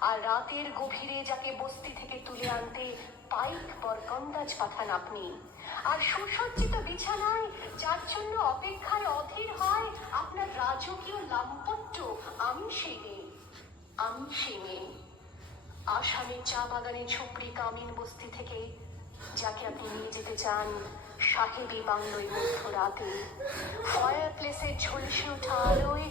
আর রাতের গভীরে যাকে বস্তি থেকে তুলে আনতে পাইক বরকন্দাজ পাঠান আপনি। আর সুসজ্জিত বিছানায়, যার জন্য অপেক্ষায় অধীর হয় আপনার রাজকীয় লাম্পট্য, আমি সেই মেয়ে। আমি সেই মেয়ে। আসামের চা বাগানের ঝুপড়ি কামিন বস্তি থেকে, যাকে আপনি নিয়ে যেতে চান সাহেবী বাংলোয় মধ্য রাতে ফায়ার প্লেসের ঝলসে ওঠা আলোয়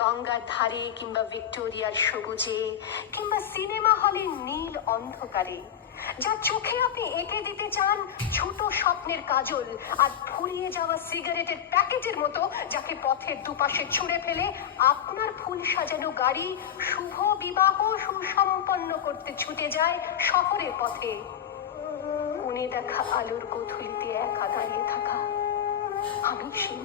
গঙ্গার ধারে কিংবা ভিক্টোরিয়ার সবুজে কিংবা সিনেমা হলের নীল অন্ধকারে, যা চোখে আপনি এঁকে দিতে চান ছোট স্বপ্নের কাজল আর ফুরিয়ে যাওয়া সিগারেটের প্যাকেটের মতো, যাকে পথের দুপাশে ছুঁড়ে ফেলে আপনার ফুল সাজানো গাড়ি শুভ বিবাহ সুসম্পন্ন করতে ছুটে যায় শহরের পথে। কোণে দেখা আলোর গোধূলিতে একা দাঁড়িয়ে থাকা আমি সেই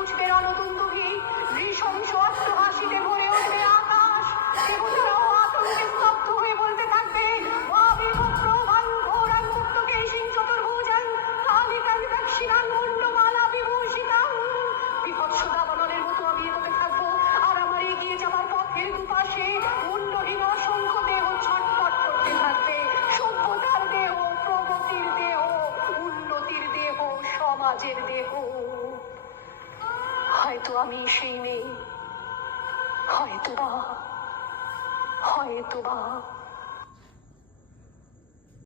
উঠবে রণদুন্দুভি নৃশংস হাসিতে ভরে উঠবে আকাশ। দেবতারাও আতঙ্কে স্তব্ধ হয়ে বলতে থাকবে সিং চতুর্ভুজাং কালী কালী দক্ষিণাং মুন্ডমালা বিভূষিতাং বিভৎস দাবানলের মতো আমি এগোতে থাকব, আর আমার এগিয়ে যাবার পথের দুপাশে মুন্ডহীন অসংখ্য দেহ ছটফট করতে থাকবে। সভ্যতার দেহ, প্রগতির দেহ, উন্নতির দেহ, সমাজের দেহ। হয়তো আমি সেই মেয়ে হয়তো বা হয়তো বা